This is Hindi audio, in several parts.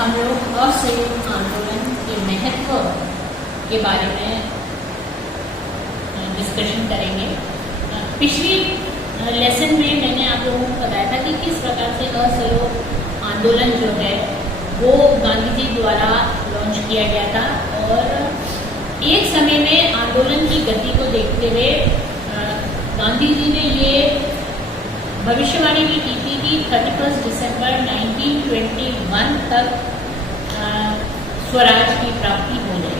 हम लोग असहयोग आंदोलन के महत्व के बारे में डिस्कशन करेंगे। पिछली लेसन में मैंने आप लोगों को बताया था कि किस प्रकार से असहयोग आंदोलन जो है वो गांधी जी द्वारा लॉन्च किया गया था, और एक समय में आंदोलन की गति को देखते हुए गांधी जी ने ये भविष्यवाणी भी की थी कि 31 दिसंबर 1921 तक स्वराज की प्राप्ति हो जाए।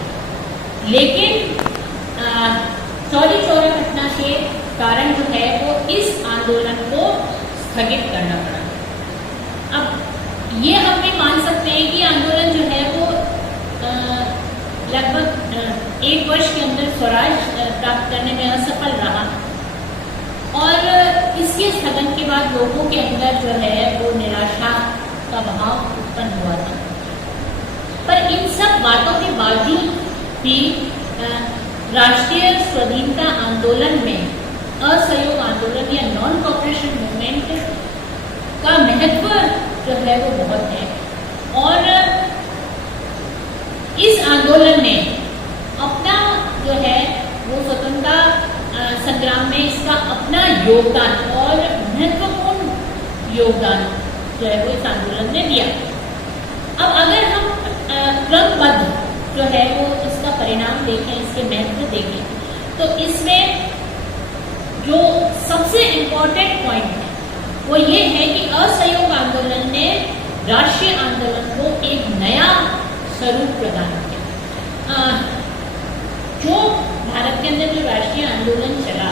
लेकिन चौरी चौरा घटना के कारण जो है वो इस आंदोलन को स्थगित करना पड़ा। अब ये हम भी मान सकते हैं कि आंदोलन जो है वो लगभग 1 वर्ष के अंदर स्वराज प्राप्त करने में असफल रहा, और इसके स्थगन के बाद लोगों के अंदर जो है वो निराशा का भाव उत्पन्न हुआ था। पर इन सब बातों के बावजूद भी राष्ट्रीय स्वाधीनता आंदोलन में असहयोग आंदोलन या नॉन कॉपरेशन मूवमेंट का महत्व जो है वो बहुत है, और इस आंदोलन ने अपना जो है वो स्वतंत्रता संग्राम में इसका अपना योगदान और महत्वपूर्ण योगदान जो है वो इस आंदोलन ने दिया। अब अगर हम क्रमबद्ध जो है वो इसका परिणाम देखें, इसके महत्व देखें, तो इसमें जो सबसे इम्पोर्टेंट पॉइंट है वो ये है कि असहयोग आंदोलन ने राष्ट्रीय आंदोलन को एक नया स्वरूप प्रदान किया। जो भारत के अंदर जो राष्ट्रीय आंदोलन चला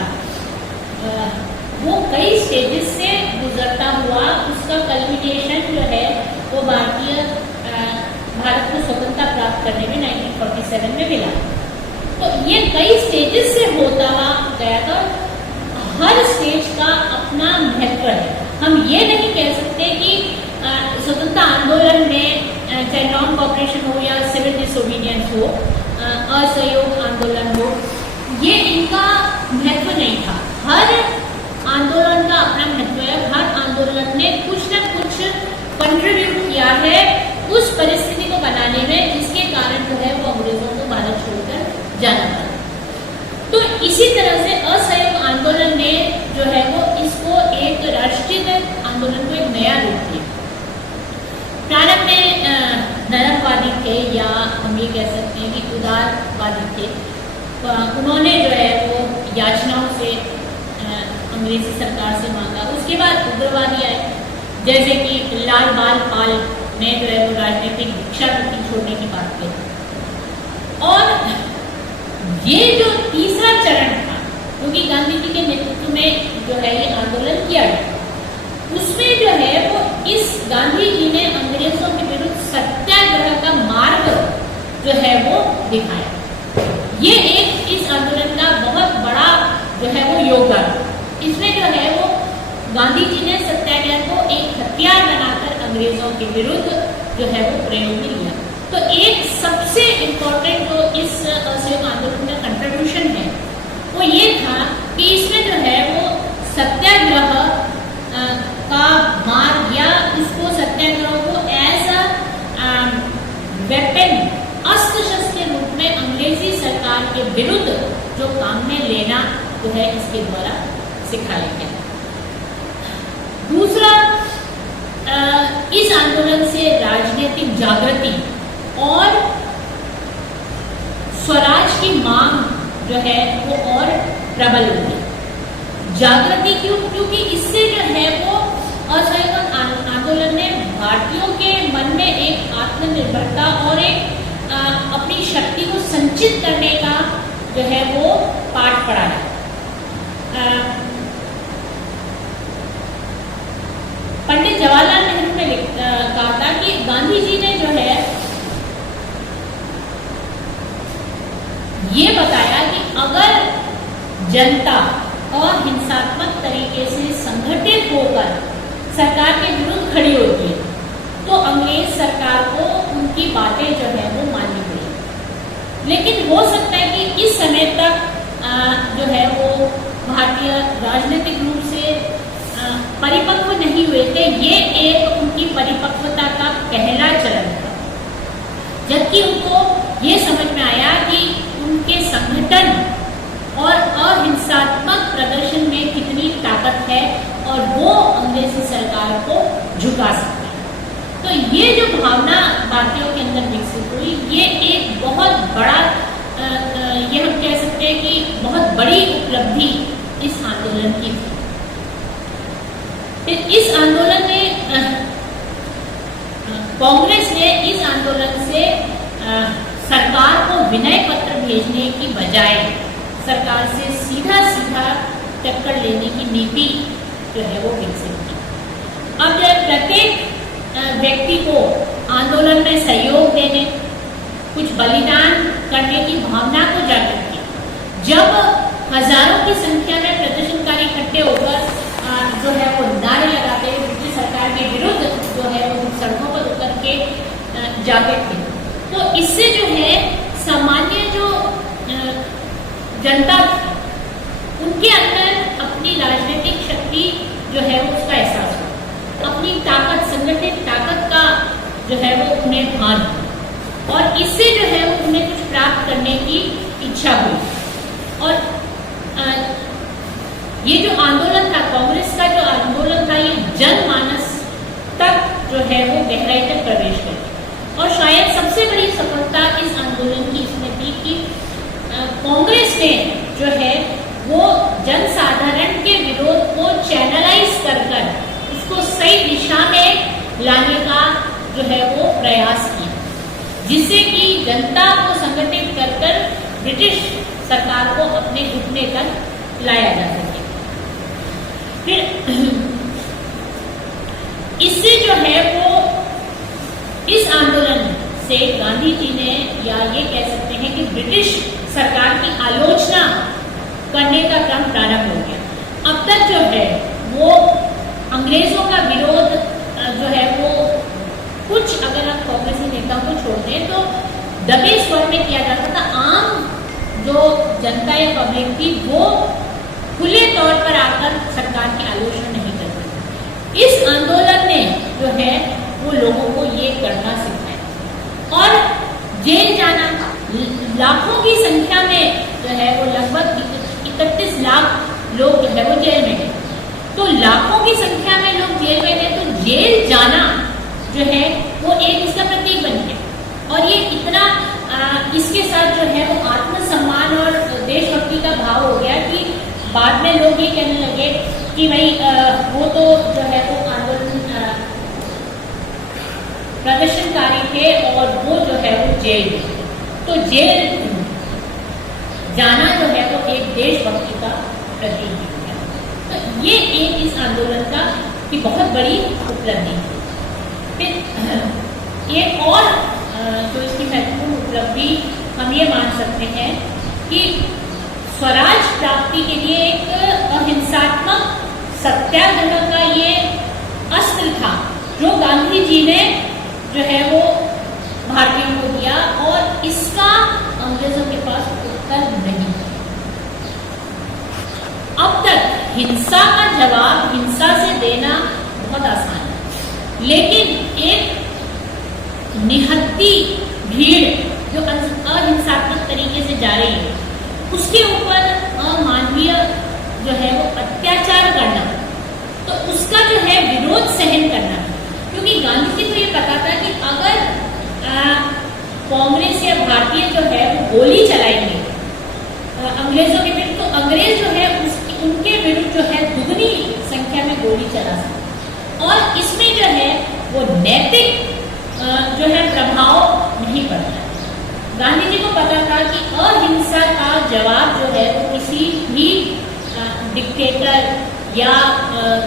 वो कई स्टेजेस से गुजरता हुआ उसका कल्मिनेशन जो है वो भारत को स्वतंत्रता प्राप्त करने में 1947 में मिला। तो ये कई स्टेजेस से होता गया था। हर स्टेज का अपना महत्व है। हम ये नहीं कह सकते कि स्वतंत्रता आंदोलन में चाहे नॉन कॉपरेशन हो या सिविल डिसोबीडियंस हो, असहयोग आंदोलन हो, ये इनका महत्व नहीं था। हर आंदोलन का अपना महत्व है। हर आंदोलन ने कुछ न कुछ कंट्रीब्यूट किया है उस परिस्थिति को बनाने में जिसके कारण जो है वो अंग्रेजों को भारत छोड़कर जाना पड़ा। तो इसी तरह से असहयोग आंदोलन ने जो है वो इसको एक राष्ट्रीय आंदोलन को एक नया रूप दिया। प्रारंभ में नरमवादी थे, या हम ये कह सकते हैं कि उदारवादी थे। उन्होंने जो है वो याचनाओं से अंग्रेजी सरकार से मांगा। उसके बाद उग्रवादी आए, जैसे कि लाल बाल पाल ने जो है वो राजनीतिक भिक्षावृत्ति छोड़ने की बात कही। और ये जो तीसरा चरण था, क्योंकि गांधी जी के नेतृत्व में जो है ये आंदोलन किया गया, उसमें जो है वो इस गांधी जी ने अंग्रेजों के विरुद्ध सत्याग्रह का मार्ग जो है वो दिखाया। ये एक इस आंदोलन का बहुत बड़ा जो है वो योगदान। इसमें जो है वो गांधी जी ने सत्याग्रह को एक हथियार बनाकर अंग्रेजों के विरुद्ध जो है वो प्रयोग में लिया। तो एक सबसे इम्पोर्टेंट जो इस असहयोग आंदोलन का कंट्रीब्यूशन है वो ये था कि इसमें जो है वो सत्याग्रह का मार्ग, या उसको सत्याग्रह को एज अ वेपन, अस्त्र शस्त्र के रूप में अंग्रेजी सरकार के विरुद्ध जो काम में लेना जो है इसके द्वारा सिखाया गया। दूसरा, इस आंदोलन से राजनीतिक जागृति और स्वराज की मांग जो है वो और प्रबल हुई। जागृति क्यों? क्योंकि इससे जो है वो असहयोग आंदोलन ने भारतीयों के मन में एक आत्मनिर्भरता और एक अपनी शक्ति को संचित करने का जो है वो पाठ पढ़ाया। पंडित जवाहरलाल नेहरू ने कहा था कि गांधी जी ने जो है ये बताया कि अगर जनता अहिंसात्मक तरीके से संगठित होकर सरकार के विरुद्ध खड़ी होती है तो अंग्रेज सरकार को उनकी बातें जो है वो माननी पड़ेगी। लेकिन हो सकता है कि इस समय तक जो है वो भारतीय राजनीतिक रूप से परिपक्व नहीं हुए थे। ये एक उनकी परिपक्वता का पहला चरण था। जबकि उनको ये समझ में आया कि उनके संगठन और अहिंसात्मक प्रदर्शन में कितनी ताकत है और वो अंग्रेजी सरकार को झुका सकते हैं। तो ये जो भावना भारतीयों के अंदर विकसित हुई, ये एक बहुत बड़ा ये हम कह सकते हैं कि बहुत बड़ी उपलब्धि इस आंदोलन की थी। फिर इस आंदोलन में कांग्रेस ने इस आंदोलन से सरकार को विनय पत्र भेजने की बजाय सरकार से सीधा सीधा टक्कर लेने की नीति जो है वो विकसित की। अब प्रत्येक व्यक्ति को आंदोलन में सहयोग देने, कुछ बलिदान करने की भावना को जागृत किया। जब हजारों की संख्या में प्रदर्शनकारी इकट्ठे होकर जो है वो नारे लगाते हुए ब्रिटिश सरकार के विरुद्ध जो है वो सड़कों पर उतर के जाते थे, तो इससे जो है सामान्य जो जनता उनके अंदर अपनी राजनीतिक शक्ति जो है वो उसका एहसास हुआ, अपनी ताकत, संगठित ताकत का जो है वो उन्हें भान हुआ और इससे जो है वो उन्हें कुछ प्राप्त करने की इच्छा हुई। और ये जो आंदोलन था, कांग्रेस का जो आंदोलन था, ये जनमानस तक जो है वो गहराई तक प्रवेश कर गया। और शायद सबसे बड़ी सफलता इस आंदोलन की इसमें थी कि कांग्रेस ने जो है वो जनसाधारण के विरोध को चैनलाइज कर उसको सही दिशा में लाने का जो है वो प्रयास किया, जिससे कि जनता को संगठित कर ब्रिटिश सरकार को अपने घुटने तक लाया जा सके। फिर इससे जो है वो इस आंदोलन से गांधी जी ने, या ये कह सकते हैं कि ब्रिटिश सरकार की आलोचना करने का क्रम प्रारंभ हो गया। अब तक जो है वो अंग्रेजों का विरोध जो है वो कुछ, अगर आप कांग्रेसी नेताओं को छोड़ दें तो दबे स्वर में किया जाता था। आम जो जनता या पब्लिक थी वो खुले तौर पर आकर सरकार की आलोचना नहीं करती। इस आंदोलन ने जो है वो लोगों को ये करना सिखाया और जेल जाना, लाखों की संख्या में जो है वो लगभग 31 लाख लोग जो है वो जेल में गए। तो लाखों की संख्या में लोग जेल में गए, तो जेल जाना जो है वो एक इसका प्रतीक बन गया। और ये इतना इसके साथ जो है वो आत्मसम्मान और देशभक्ति का भाव हो गया कि बाद में लोग ये कहने लगे कि भाई वो तो जो है वो आंदोलन प्रदर्शनकारी थे और वो जो है वो जेल में, तो जेल जाना जो है वो एक देशभक्ति का प्रतीक है। तो ये एक इस आंदोलन का की बहुत बड़ी उपलब्धि है। फिर एक और जो इसकी महत्वपूर्ण उपलब्धि हम ये मान सकते हैं कि स्वराज प्राप्ति के लिए एक अहिंसात्मक सत्याग्रह का ये अस्त्र था जो गांधी जी ने जो है वो भारतीयों को दिया, और इसका अंग्रेजों के पास उत्तर नहीं। अब तक हिंसा का जवाब हिंसा से देना बहुत आसान है, लेकिन एक निहत्ती भीड़ जो अहिंसात्मक तरीके से जा रही है उसके ऊपर अमानवीय जो है वो अत्याचार करना, तो उसका जो है विरोध सहन करना। क्योंकि गांधी जी को ये पता था कि अगर कांग्रेस या भारतीय जो है वो गोली चलाएंगे अंग्रेजों के विरुद्ध, तो अंग्रेज जो है उनके विरुद्ध जो है दुगनी संख्या में गोली चला सकते, और इसमें जो है वो नैतिक जो है प्रभाव नहीं पड़ता है। गांधी जी को पता था कि अहिंसा का जवाब जो है वो किसी भी डिक्टेटर या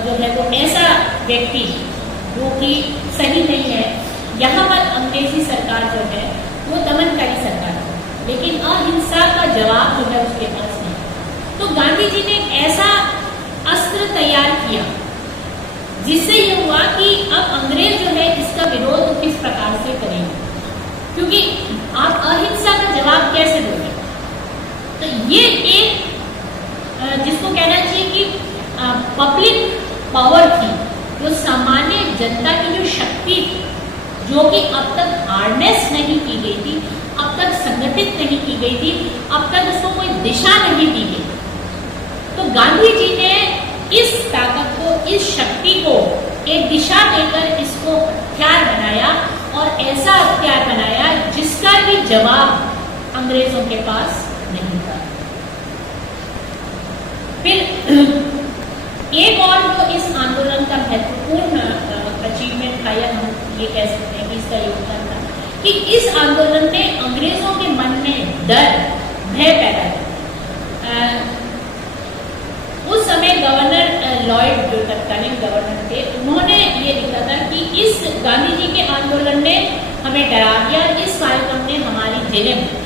जो है वो ऐसा व्यक्ति जो कि सही नहीं है, यहाँ पर अंग्रेजी सरकार जो है वो दमनकारी सरकार है, लेकिन अहिंसा का जवाब जो है उसके पास नहीं। तो गांधी जी ने एक ऐसा अस्त्र तैयार किया जिससे ये हुआ कि अब अंग्रेज जो है इसका विरोध किस प्रकार से करेंगे, क्योंकि आप अहिंसा का जवाब कैसे दोगे। तो ये एक जिसको कहना चाहिए कि पब्लिक पावर थी, जो सामान्य जनता की जो शक्ति थी जो कि अब तक हार्नेस नहीं की गई थी, अब तक संगठित नहीं की गई थी, अब तक उसको कोई दिशा नहीं दी गई। तो गांधी जी ने इस ताकत को, इस शक्ति को एक दिशा देकर इसको हथियार बनाया और ऐसा हथियार बनाया जिसका भी जवाब अंग्रेजों के पास नहीं था। फिर एक और जो इस आंदोलन का महत्वपूर्ण अचीवमेंट था, या हम ये कह सकते हैं कि इसका योगदान था, कि इस आंदोलन ने अंग्रेजों के मन में डर, भय पैदा किया। उस समय गवर्नर लॉयड, जो तत्कालीन गवर्नर थे, उन्होंने ये लिखा था कि इस गांधी जी के आंदोलन ने हमें डरा दिया, इस कार्यक्रम ने हमारी जेलें भरी।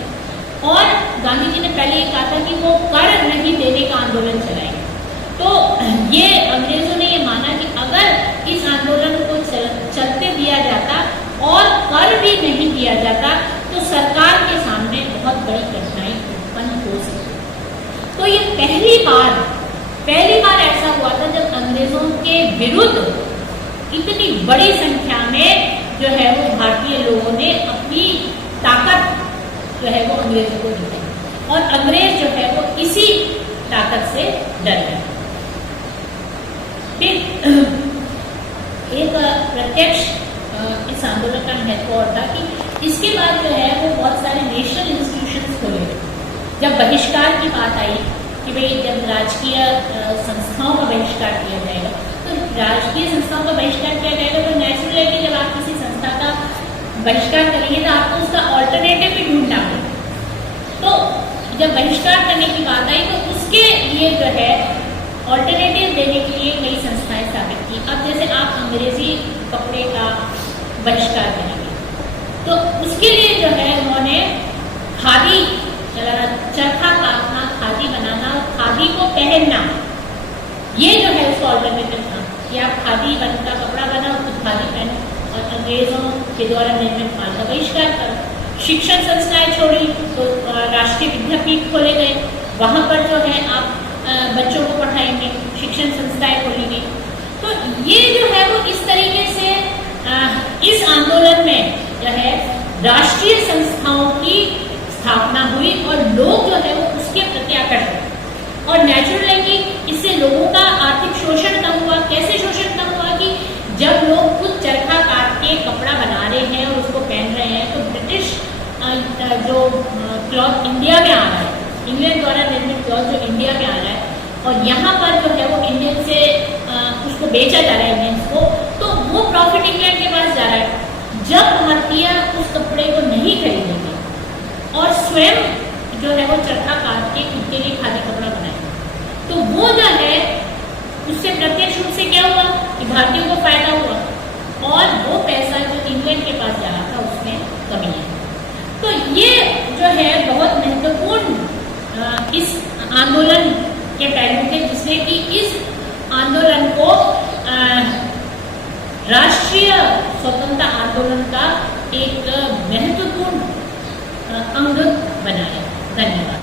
और गांधी जी ने पहले ये कहा था कि वो कर नहीं देने का आंदोलन चलाएंगे। तो ये अंग्रेजों ने ये माना कि अगर इस आंदोलन को चलते दिया जाता और कर भी नहीं दिया जाता तो सरकार के सामने बहुत बड़ी कठिनाई उत्पन्न हो सकती। तो ये पहली बार ऐसा हुआ था जब अंग्रेजों के विरुद्ध इतनी बड़ी संख्या में जो है वो भारतीय लोगों ने अपनी ताकत जो है वो अंग्रेजों को दिखाई, और अंग्रेज जो है वो इसी ताकत से डर गए। फिर एक प्रत्यक्ष इस आंदोलन का महत्व और था कि इसके बाद जो है वो बहुत सारे नेशनल इंस्टीट्यूशंस खोले गए। जब बहिष्कार की बात आई कि भाई जब राजकीय संस्थाओं का बहिष्कार किया जाएगा, तो राजकीय संस्थाओं का बहिष्कार किया जाएगा तो नेचुरल है कि जब आप किसी संस्था का बहिष्कार करेंगे तो आपको उसका ऑल्टरनेटिव भी ढूंढना होगा। तो जब बहिष्कार करने की बात आई तो उसके लिए जो है ऑल्टरनेटिव देने के लिए कई संस्थाएं स्थापित की। अब जैसे आप अंग्रेजी कपड़े का बहिष्कार करेंगे तो उसके लिए जो है उन्होंने खादी चलाना, चरखा काटना, खादी बनाना, खादी को पहनना, ये जो है उसका ऑल्टरनेटिव था कि आप खादी का कपड़ा बनाओ, खुद खादी पहनो, और अंग्रेजों के द्वारा निर्मित माल का बहिष्कार करो। शिक्षण संस्थाएं छोड़ी तो राष्ट्रीय विद्यापीठ खोले गए, वहां पर जो है आप बच्चों को पढ़ाएंगे, शिक्षण संस्थाएं खोली गई। तो ये जो है वो इस तरीके से इस आंदोलन में जो है राष्ट्रीय संस्थाओं की स्थापना हुई और लोग जो है वो उसके प्रति आकर्षित। और नेचुरल है कि इससे लोगों का आर्थिक शोषण कम हुआ। कैसे शोषण कम हुआ कि जब लोग खुद चरखा काट के कपड़ा बना रहे हैं और उसको पहन रहे हैं, तो ब्रिटिश जो क्लॉथ इंडिया में आ रहा है, इंग्लैंड द्वारा निर्मित क्लॉथ जो इंडिया में आ रहा है, और यहाँ पर जो है वो इंडियन से उसको बेचा जा रहा है इंडियंस को, तो वो प्रॉफिट इंग्लैंड के पास जा रहा है। जब भारतीय उस कपड़े को नहीं खरीदेंगे और स्वयं जो है वो चरखा काट के खुद के लिए खादी कपड़ा बनाएंगे, तो वो जो है उससे प्रत्यक्ष रूप से क्या हुआ कि भारतीयों को फायदा हुआ और वो पैसा जो इंग्लैंड के पास जा रहा था उसमें कमी है। तो ये जो है बहुत महत्वपूर्ण इस आंदोलन के पहलू थे, जिसने कि इस आंदोलन को राष्ट्रीय स्वतंत्रता आंदोलन का एक महत्वपूर्ण अंग बनाया। धन्यवाद।